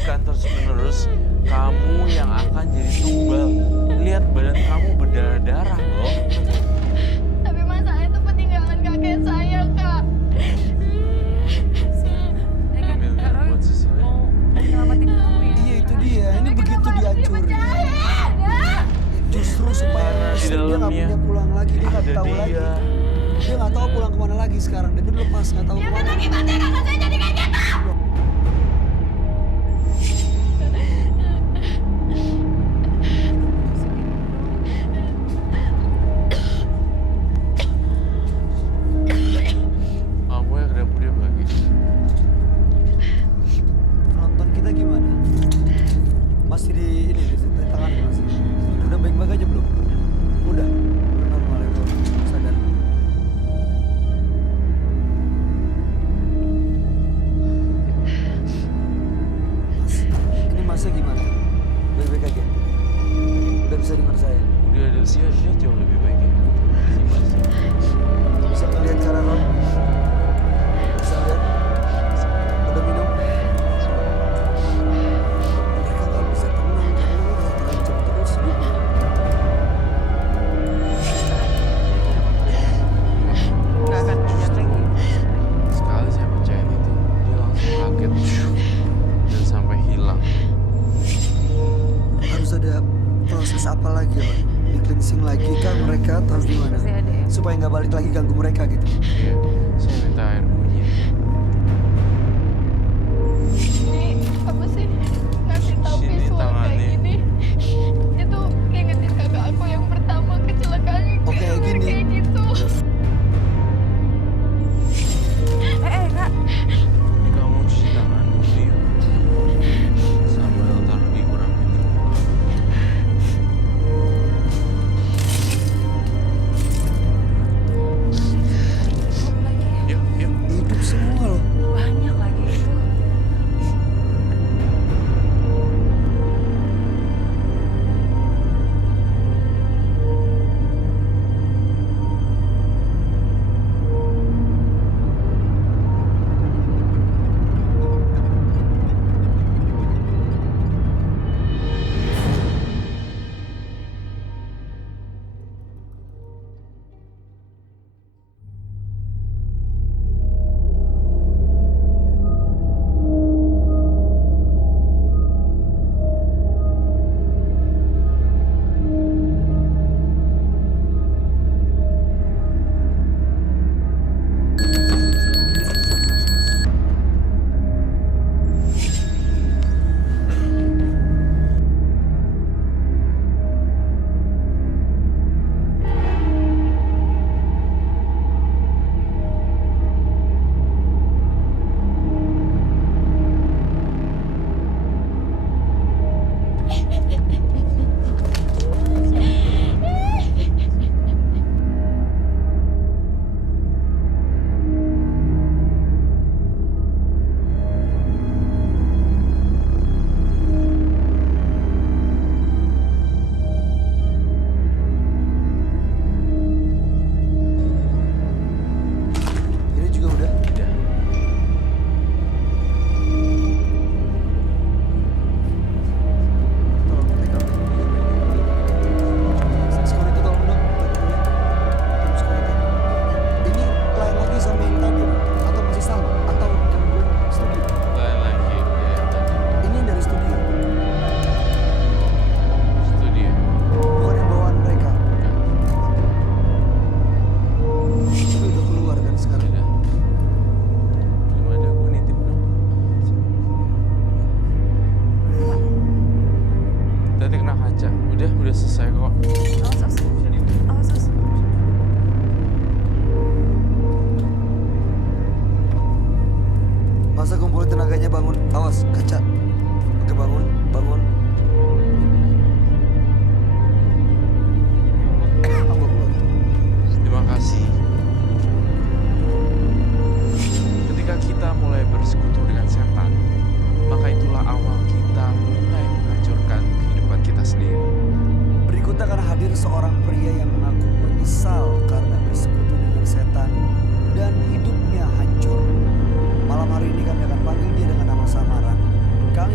mengucapkan terus-menerus kamu yang akan jadi tumbal. Lihat badan kamu berdarah-darah loh. Tapi masalah itu peninggalan kakek saya, Kak. Ambil buat Cecilia. Mau nyelamatin kamu ya. Iya itu dia, ini begitu dihancurin. Justru supaya Di dia nggak dalamnya punya pulang lagi, dia nggak ada tahu lagi. dia. Dia nggak tahu pulang kemana lagi sekarang. Dan dia lepas nggak tahu Ya kan kemana. akibatnya kakak saya jadi kayak gitu. Kamu yang ke dapur dia lagi. Penonton kita gimana? Masih di tangan masih. Udah baik-baik aja belum? Udah normal ya bro. Sadar. Mas, ini masnya gimana? Baik-baik aja. Udah bisa dengar saya. Udah ada dia jauh lebih baik ya. Si Mas. Bisa ngeliat cara Ron? Bisa lihat? Udah minum? Mereka nggak bisa tenang karena udah terancam terus hidupnya. Nggak akan banyak lagi. Sekali saya percaya itu, dia langsung kaget dan sampai hilang. Harus ada proses apa lagi ya Pak? Di cleansing lagi kah mereka atau gimana? Pasti ada ya. Supaya nggak balik lagi ganggu mereka gitu. Iya, saya minta air kunyit. Ini apa sih? Ngasih tahu Sini visual kayak tangannya. gini. Itu ngingetin kakak aku yang pertama kecelakaan Oh, kayak gini. kayak gitu. Kak. Kamu cuci tangan dulu ya. Sambil taruh di kurang pintu. Lagi ya. Yuk, yuk. Hidup semua loh. Banyak lagi itu. Ini juga udah. Udah. Tolong TKP. Security tolong dong. Tim security. Ini lain lagi sama yang tadi atau masih sama atau gangguan studio? Lain lagi ya tadi. Ini yang dari studio, Studio. bukan yang bawaan mereka. Tapi udah keluar kan sekarang. Udah. Belum ada gue nitip dong. Tadi kena kaca. Udah selesai kok. Awas, awas. Awas, awas. Masa kumpulin tenaganya bangun. Awas kaca. Oke bangun, bangun. Apa keluar? Terima kasih. Ketika kita mulai bersekutu dengan setan, maka itulah awal kita mulai menghancurkan kehidupan kita sendiri. Berikutnya akan hadir seorang pria yang mengaku menyesal karena bersekutu dengan setan dan hidupnya hancur. Malam hari ini kami akan panggil dia dengan nama samaran. Kami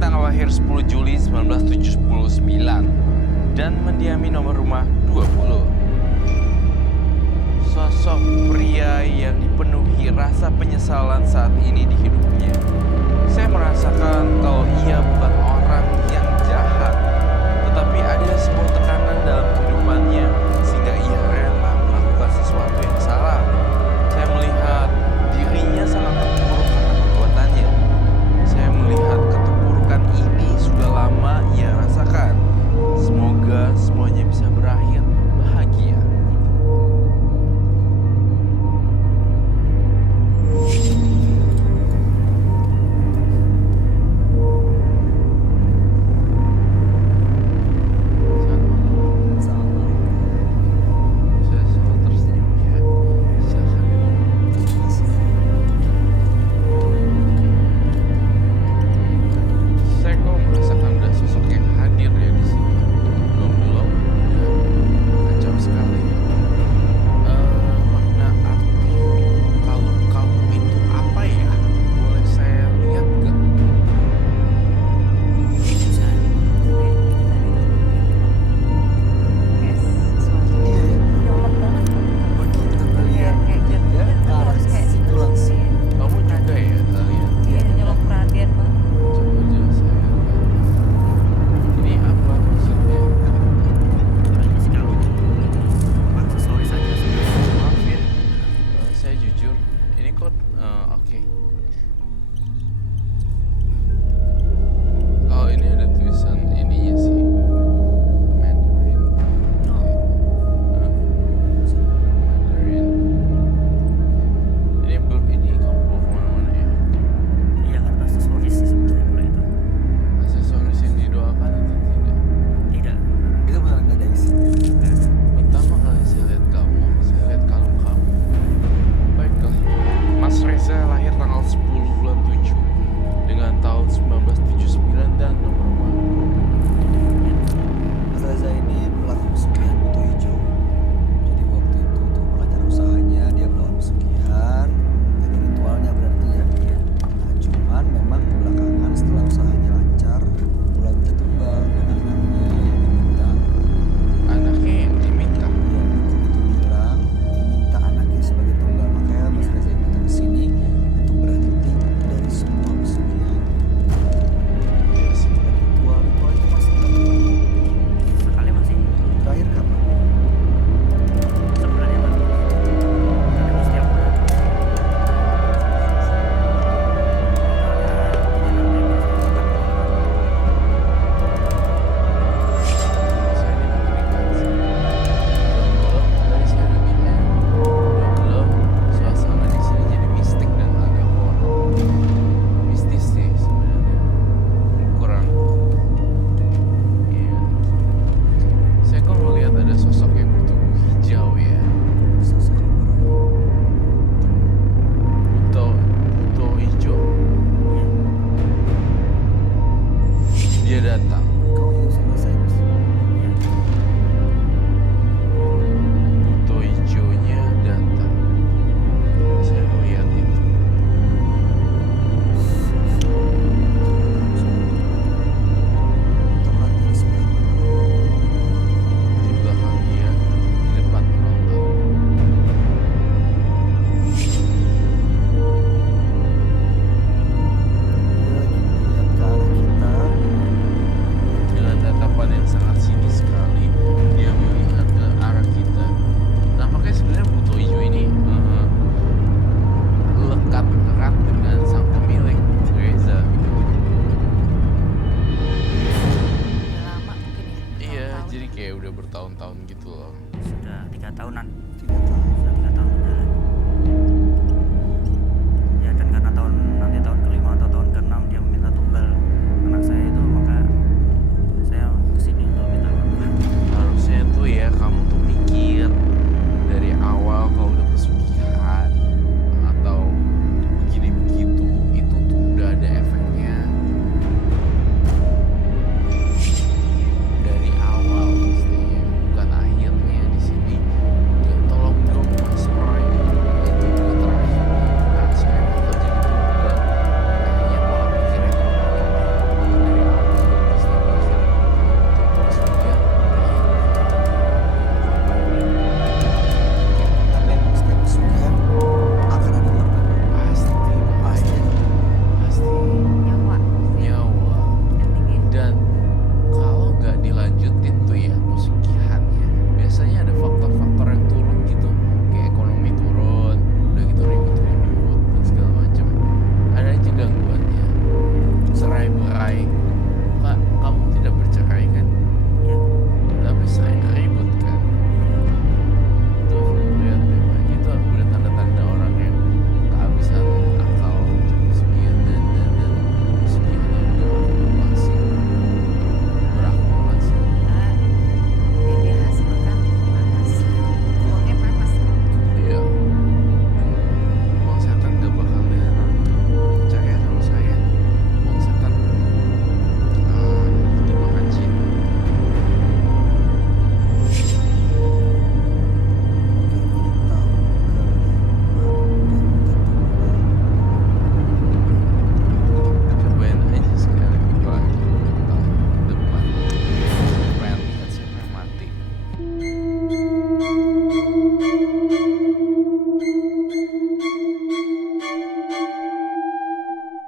tanggal lahir 10 Juli 1979 dan mendiami nomor rumah 20. Sosok pria yang dipenuhi rasa penyesalan saat ini di hidupnya. Saya merasakan kalau ia bukan orang yang jahat, tetapi ada sebuah tekanan dalam kehidupannya